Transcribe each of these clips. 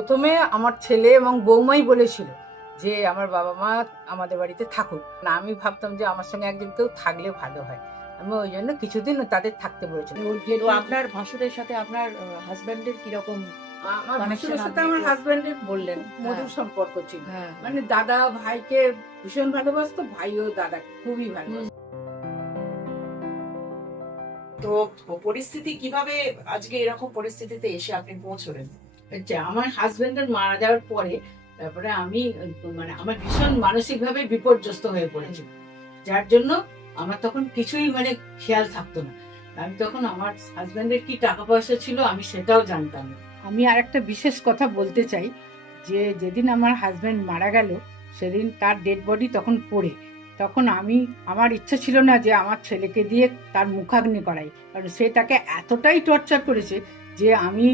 প্রথমে আমার ছেলে এবং বৌমাই বলেছিল যে আমার বাবা মা আমাদের বাড়িতে থাকুক না। আমি ভাবতাম যে আমার সঙ্গে একজন কেউ থাকলে ভালো হয়। আমি ওই জন্য কিছুদিন তাদের থাকতে বলেছিলাম। তো আপনার ভাসুরের সাথে আপনার হাজবেন্ডের কিরকম? আমার connection ভাসুরের সাথে আপনি আমার একটু হাজবেন্ডের বললেন। মধুর সম্পর্ক ছিল। হ্যাঁ, মানে দাদা ভাইকে ভীষণ ভালোবাসতো, ভাইও দাদাকে খুবই ভালোবাসতো। তো পরিস্থিতি কিভাবে আজকে এরকম পরিস্থিতিতে এসে আপনি পৌঁছলেন? হচ্ছে আমার হাজবেন্ডের মারা যাওয়ার পরে তারপরে আমি মানে আমার ভীষণ মানসিকভাবে বিপর্যস্ত হয়ে পড়েছি, যার জন্য আমার তখন কিছুই মানে খেয়াল থাকতো না। আমি তখন আমার হাজবেন্ডের কি টাকা পয়সা ছিল আমি সেটাও জানতাম না। আমি আর একটা বিশেষ কথা বলতে চাই যে যেদিন আমার হাজবেন্ড মারা গেল সেদিন তার ডেড বডি তখন পড়ে, তখন আমার ইচ্ছা ছিল না যে আমার ছেলেকে দিয়ে তার মুখাগ্নি করাই, কারণ সে তাকে এতটাই টর্চার করেছে যে আমি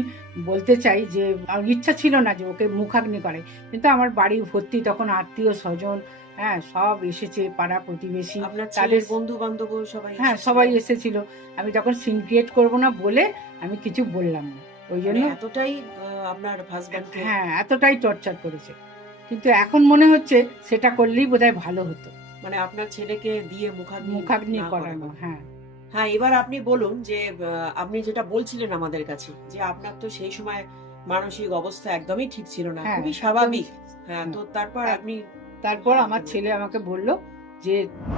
বলতে চাই যে আমার ইচ্ছা ছিল না যে ওকে মুখাগ্নি করাই। কিন্তু আমার বাড়ি ভর্তি তখন আত্মীয় স্বজন, হ্যাঁ সব এসেছে, পাড়া প্রতিবেশী, আপনার তাদের ছেলের বন্ধু বান্ধব সবাই হ্যাঁ এসেছিল? সবাই এসেছিল। আমি তখন সিন ক্রিয়েট করবো না বলে আমি কিছু বললাম না, ওই মানে জন্য এতটাই আপনার হাজবেন্ডকে হ্যাঁ এতটাই টর্চার করেছে। কিন্তু এখন মনে হচ্ছে সেটা করলেই বোধহয় ভালো হতো, মানে আপনার ছেলেকে দিয়ে মুখাগ্নি না করানো। করানো। হ্যাঁ হ্যাঁ, এবার আপনি বলুন যে আপনি যেটা বলছিলেন আমাদের কাছে যে আপনার তো সেই সময় মানসিক অবস্থা একদমই ঠিক ছিল না, হ্যাঁ খুবই স্বাভাবিক। হ্যাঁ, হ্যাঁ। তো তারপর আপনি তারপর হ্যাঁ, আমার বলুন। ছেলে আমাকে বলল যে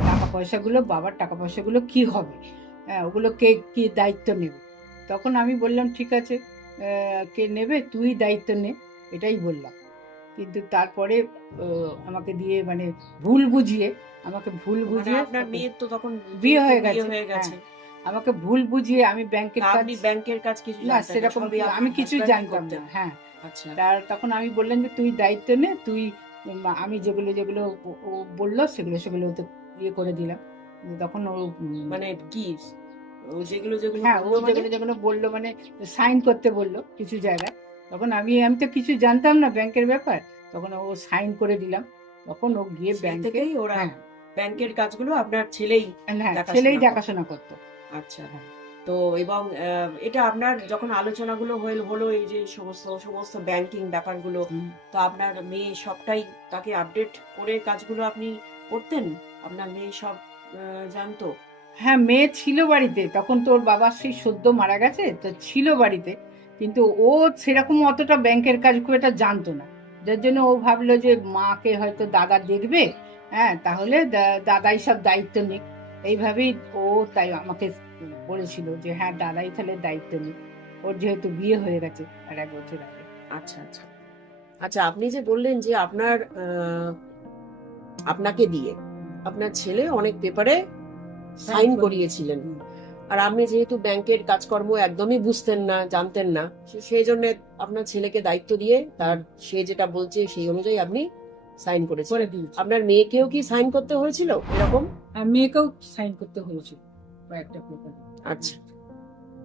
টাকা পয়সাগুলো, বাবার টাকা পয়সাগুলো কি হবে, হ্যাঁ ওগুলো কে কি দায়িত্ব নেবে। তখন আমি বললাম ঠিক আছে, কে নেবে, তুই দায়িত্ব নে, এটাই বললাম। কিন্তু তারপরে আমাকে দিয়ে মানে ভুল বুঝিয়ে আমাকে ভুল মানে বুঝিয়ে আপনার মেয়ের তো তখন বিয়ে হয়ে বিয়ে গেছে। হয়ে হ্যাঁ গেছে। আমাকে ভুল বুঝিয়ে আমি ব্যাংকের তা কাজ, আপনি ব্যাংকের কাজ কিছু না জানতেন না, সেরকম সবই আমি আপনার কিছুই হাজবেন্ডই জানতাম না। করতেন? হ্যাঁ আচ্ছা। তখন আমি বললেন যে তুই দায়িত্ব নে, তুই আমি যেগুলো যেগুলো ও বললো সেগুলো সেগুলো ওতে ইয়ে করে দিলাম। তখন ও মানে কি ও যেগুলো যেগুলো হ্যাঁ ও বললো মানে? যেগুলো যেগুলো বললো মানে সাইন করতে বললো কিছু জায়গায়, তখন আমি তো কিছু জানতাম না ব্যাংকের ব্যাপার, তখন ও সাইন করে দিলাম। তখন ও গিয়ে সেই ব্যাংকে, থেকেই ওরা হ্যাঁ ব্যাংকের কাজগুলো আপনার ছেলেই হ্যাঁ ছেলেই দেখাশোনা করে। দেখাশোনা করতো। আচ্ছা। হ্যাঁ তো এবং এটা আপনার যখন আলোচনাগুলো হলো এই যে সমস্ত সমস্ত ব্যাংকিং ব্যাপারগুলো, হুম। তো আপনার মেয়ে সবটাই তাকে আপডেট করে কাজগুলো আপনি করতেন? আপনার মেয়ে সব জানতো? হ্যাঁ মেয়ে ছিল বাড়িতে, তখন তোর বাবা সেই সদ্য মারা গেছে তো ছিল বাড়িতে, কিন্তু ও সেরকম অতটা ব্যাংকের কাজ খুব একটা জানতো না, যার জন্য ও ভাবলো যে মাকে হয়তো দাদা দেখবে, হ্যাঁ তাহলে দাদাই সব দায়িত্ব নিক, এইভাবেই ও তাই আমাকে বলেছিল যে হ্যাঁ দাদাই তাহলে দায়িত্ব নিক, ওর যেহেতু বিয়ে হয়ে গেছে আর 1 বছর আগে। আচ্ছা, আচ্ছা। আচ্ছা, আপনি যে বললেন যে আপনার আপনাকে দিয়ে আপনার ছেলে অনেক পেপারে সাইন করিয়েছিলেন। হুম। আর আপনি যেহেতু ব্যাংকের কাজকর্ম একদমই বুঝতেন না, জানতেন না, সেই জন্য আপনার ছেলেকে দায়িত্ব দিয়ে তার সে যেটা বলছে সেই অনুযায়ী আপনি সাইন করে করেছিলেন। দিয়েছি। আপনার মেয়েকেও কি সাইন করতে হয়েছিল এরকম? আর মেয়েকেও সাইন করতে হয়েছিল কয়েকটা পেপারে। আচ্ছা।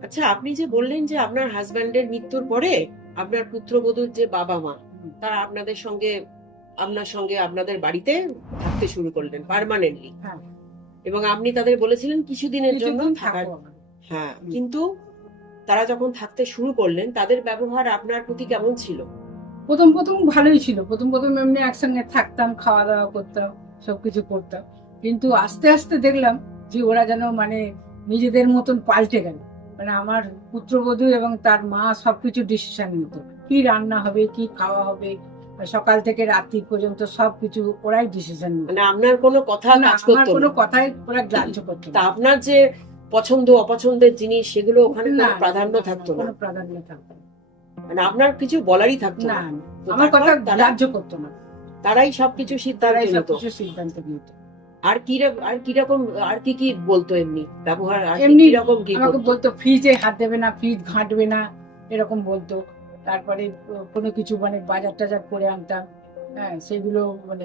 আচ্ছা, আপনি যে বললেন যে আপনার হাজবেন্ডের মৃত্যুর পরে আপনার পুত্রবধূর যে বাবা মা তারা আপনার সঙ্গে আপনাদের বাড়িতে থাকতে শুরু করলেন পার্মানেন্টলি, হ্যাঁ এবং আপনি তাদের বলেছিলেন কিছুদিনের জন্য কিছুদিন থাকার। থাকবো আমরা। হ্যাঁ, কিন্তু তারা যখন থাকতে শুরু করলেন তাদের ব্যবহার আপনার প্রতি কেমন ছিল? প্রথম প্রথম ভালোই ছিল, প্রথম প্রথম এমনি একসঙ্গে থাকতাম, খাওয়া দাওয়া করতাম, সবকিছু করতাম, কিন্তু আস্তে আস্তে দেখলাম যে ওরা যেন মানে নিজেদের মতন পাল্টে গেল। মানে আমার পুত্রবধূ এবং তার মা সবকিছু ডিসিশন নিত, কি রান্না হবে, কি খাওয়া হবে, সকাল থেকে রাত্রি পর্যন্ত সবকিছু ওরাই ডিসিশন নিত। মানে আপনার কোনো কথা না কাজ আমার করতো কোনো না? কথাই ওরা গ্রাহ্য করতো তা না। আপনার যে পছন্দ অপছন্দের জিনিস সেগুলো ওখানে না কোনো প্রাধান্য থাকতো না? কোনো প্রাধান্য থাকতো না। মানে আপনার কিছু বলারই থাকতো না না? না, তো আমার তারপর কথা গ্রাহ্য করতো না, তারাই সবকিছু সিদ্ধান্ত তারাই নিত? সবকিছু সিদ্ধান্ত নিত। আর কিরকম আর কি বলতো এমনি ব্যবহার, আর এমনি কিরকম কি আমাকে করতো? বলতো ফ্রিজে হাত দেবে না, ফ্রিজ ঘাঁটবে না, এরকম বলতো। তারপরে কোনো কিছু মানে বাজার টাজার করে আনতাম, হ্যাঁ সেগুলো মানে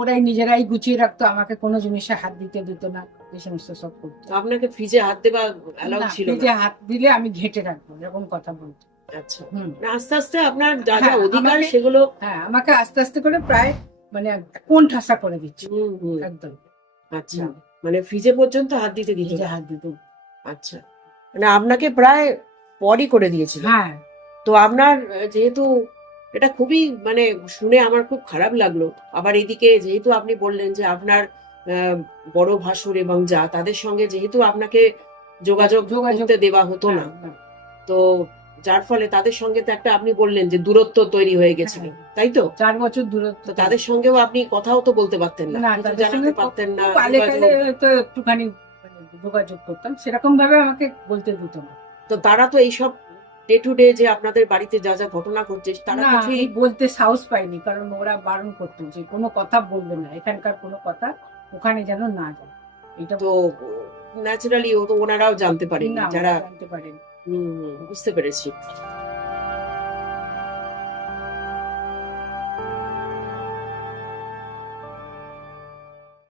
ওরাই নিজেরাই গুছিয়ে রাখতো, আমাকে কোনো জিনিসে হাত দিতে দিত না, এই সমস্ত সব করতো। তো আপনাকে ফ্রিজে হাত দেওয়া অ্যালাউ না ছিল ফ্রিজে না? হাত দিলে আমি ঘেঁটে রাখবো, এরকম কথা বলতো। আচ্ছা। হুম। না, আস্তে আস্তে আপনার যা যা হ্যাঁ অধিকার আমাকে, সেগুলো। হ্যাঁ আমাকে আস্তে আস্তে করে প্রায় মানে কোন ঠাসা করে দিচ্ছে হুম। একদম। আচ্ছা, মানে ফ্রিজে পর্যন্ত হাত দিতে দিত ফ্রিজে না? হাত দিত। আচ্ছা, মানে আপনাকে প্রায় পরই করে দিয়েছিল। হ্যাঁ তো আপনার যেহেতু এটা খুবই মানে শুনে আমার খুব খারাপ লাগলো। আবার এদিকে যেহেতু আপনি বললেন যে আপনার বড় ভাসুর এবং যা তাদের সঙ্গে যেহেতু আপনাকে যোগাযোগ করতে দেওয়া হতো না, তো যার ফলে তাদের সঙ্গে তো একটা আপনি বললেন যে দূরত্ব তৈরি হয়ে গেছিল, তাই তো? 4 বছর দূরত্ব। তো তাদের সঙ্গেও আপনি কথাও তো বলতে পারতেন না, না, কিছু তাদের জানাতে সঙ্গে পারতেন না, খুব আলেকালে যোগাযোগ- তো একটুখানি মানে যোগাযোগ করতাম, সেরকম ভাবে আমাকে বলতে দিত না। তো তারা তো এইসব ডে টু ডে যে আপনাদের বাড়িতে যা যা ঘটনা ঘটছে তারা না, কিছুই এই বলতে সাহস পাইনি, কারণ ওরা বারণ করতো যে কোনো কথা বলবে না, এখানকার কোনো কথা ওখানে যেন না যায়। এটা তো ন্যাচারালি ওনারাও জানতে পারেনি না, যারা জানতে পারেন। বুঝতে পেরেছি।